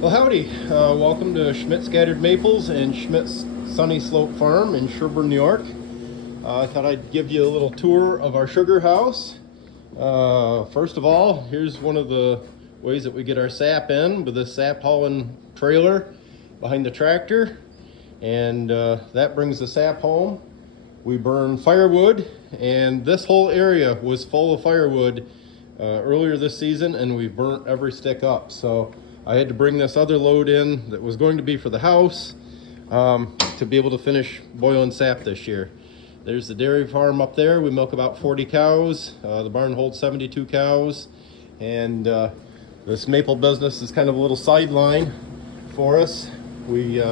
Well, howdy. Welcome to Schmidt Scattered Maples and Schmidt's Sunny Slope Farm in Sherburne, New York. I thought I'd give you a little tour of our sugar house. First of all, here's one of the ways that we get our sap in with this sap hauling trailer behind the tractor. And that brings the sap home. We burn firewood, and this whole area was full of firewood earlier this season, and we burnt every stick up. So I had to bring this other load in that was going to be for the house to be able to finish boiling sap this year. There's the dairy farm up there. We milk about 40 cows. The barn holds 72 cows. And this maple business is kind of a little sideline for us. We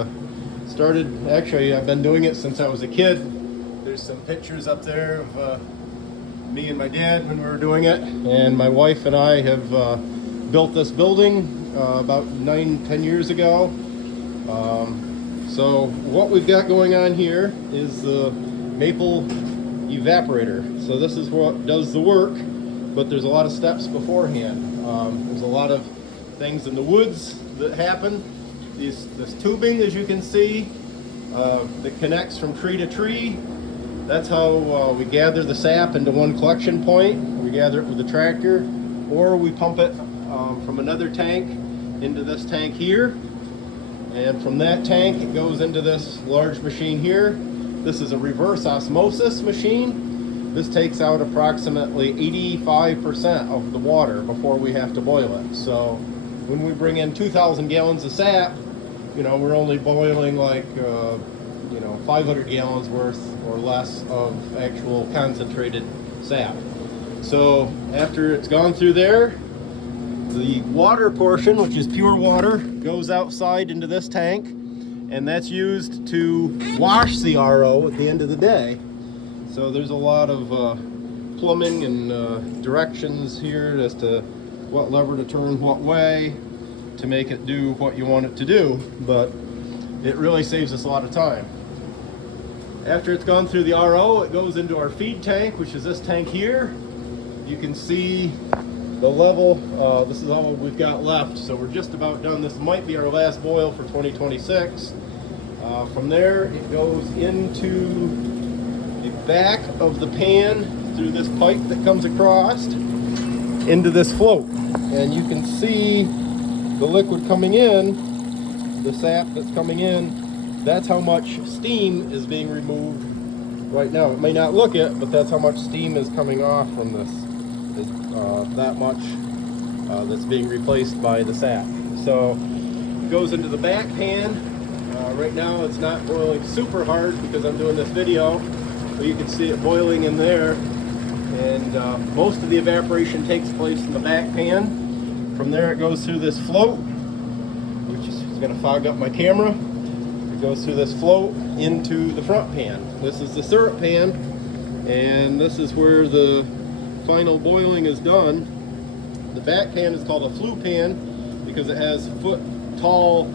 started, actually I've been doing it since I was a kid. There's some pictures up there of me and my dad when we were doing it. And my wife and I have built this building about 9-10 years ago. So what we've got going on here is the maple evaporator. So this is what does the work, but there's a lot of steps beforehand. There's a lot of things in the woods that happen. This tubing, as you can see, that connects from tree to tree. That's how we gather the sap into one collection point. We gather it with the tractor, or we pump it from another tank into this tank here, and from that tank it goes into this large machine here. This is a reverse osmosis machine. This takes out approximately 85% of the water before we have to boil it. So when we bring in 2,000 gallons of sap, we're only boiling like 500 gallons worth or less of actual concentrated sap. So after it's gone through there, the water portion, which is pure water, goes outside into this tank, and that's used to wash the RO at the end of the day. So there's a lot of plumbing and directions here as to what lever to turn what way to make it do what you want it to do, but it really saves us a lot of time. After it's gone through the RO, it goes into our feed tank, which is this tank here. You can see the level. This is all we've got left, so we're just about done. This might be our last boil for 2026. From there, it goes into the back of the pan through this pipe that comes across into this float. And you can see the liquid coming in, the sap that's coming in. That's how much steam is being removed right now. It may not look it, but that's how much steam is coming off from this. That much that's being replaced by the sap. So it goes into the back pan. Right now it's not boiling super hard because I'm doing this video, but you can see it boiling in there. And most of the evaporation takes place in the back pan. From there it goes through this float, which is going to fog up my camera. It goes through this float into the front pan. This is the syrup pan, and this is where the final boiling is done. The back pan is called a flue pan because it has foot-tall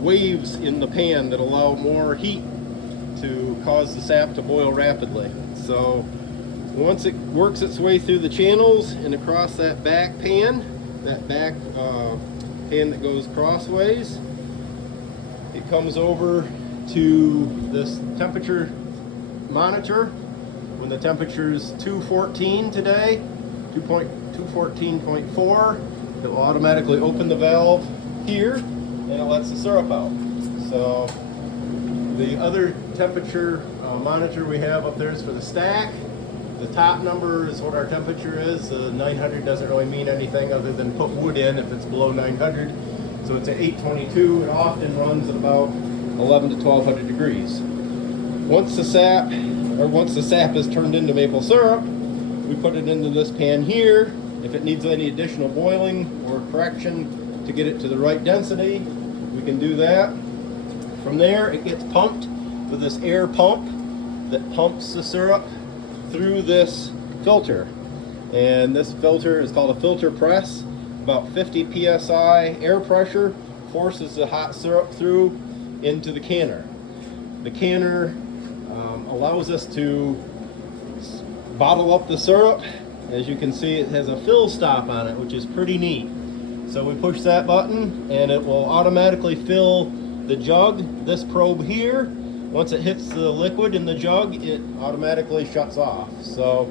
waves in the pan that allow more heat to cause the sap to boil rapidly. So once it works its way through the channels and across that back pan, pan that goes crossways, it comes over to this temperature monitor. When the temperature is 214 today, 214.4, it will automatically open the valve here and it lets the syrup out. So the other temperature monitor we have up there is for the stack. The top number is what our temperature is. 900 doesn't really mean anything other than put wood in if it's below 900. So it's at 822. It often runs at about 11 to 1200 degrees. Once the sap is turned into maple syrup, we put it into this pan here. If it needs any additional boiling or correction to get it to the right density, we can do that. From there, it gets pumped with this air pump that pumps the syrup through this filter. And this filter is called a filter press. About 50 psi air pressure forces the hot syrup through into the canner. The canner allows us to bottle up the syrup. As you can see, it has a fill stop on it, which is pretty neat. So we push that button and it will automatically fill the jug, this probe here. Once it hits the liquid in the jug, it automatically shuts off. So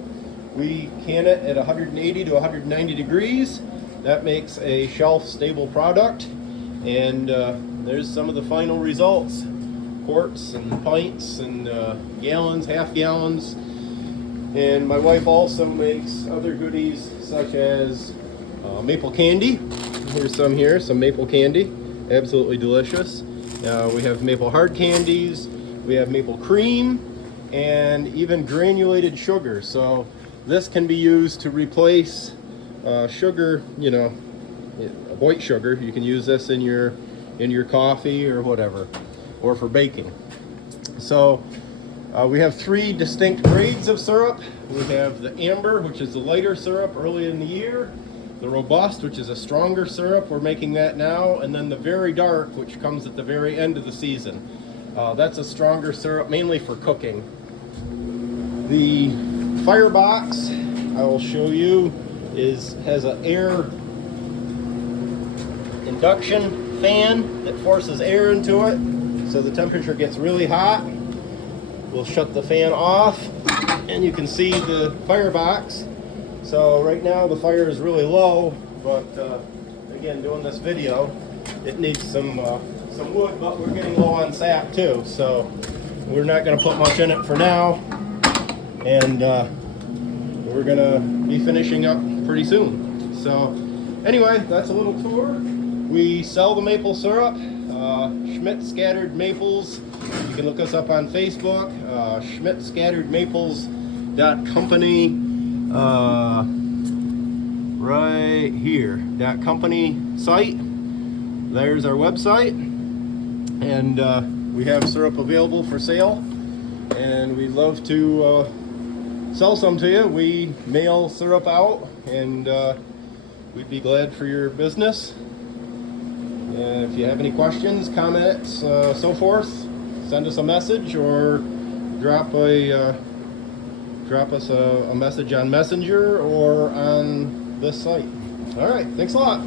we can it at 180 to 190 degrees. That makes a shelf stable product. And there's some of the final results. Quarts and pints and gallons, half gallons. And my wife also makes other goodies such as maple candy. Here's some here, some maple candy. Absolutely delicious. We have maple hard candies. We have maple cream and even granulated sugar. So this can be used to replace sugar, you know, white sugar. You can use this in your coffee or whatever, or for baking. So we have 3 distinct grades of syrup. We have the amber, which is the lighter syrup early in the year, the robust, which is a stronger syrup, we're making that now, and then the very dark, which comes at the very end of the season. That's a stronger syrup, mainly for cooking. The firebox, I will show you, has an air induction fan that forces air into it, so the temperature gets really hot. We'll shut the fan off, and you can see the firebox. So right now the fire is really low, but again, doing this video, it needs some wood, but we're getting low on sap too, so we're not going to put much in it for now, and we're going to be finishing up pretty soon. So anyway, that's a little tour. We sell the maple syrup, Schmidt Scattered Maples. You can look us up on Facebook, schmidtscatteredmaples.company, right here, .company site. There's our website. And we have syrup available for sale, and we'd love to sell some to you. We mail syrup out, and we'd be glad for your business. If you have any questions, comments, so forth, send us a message or drop us a message on Messenger or on this site. All right, thanks a lot.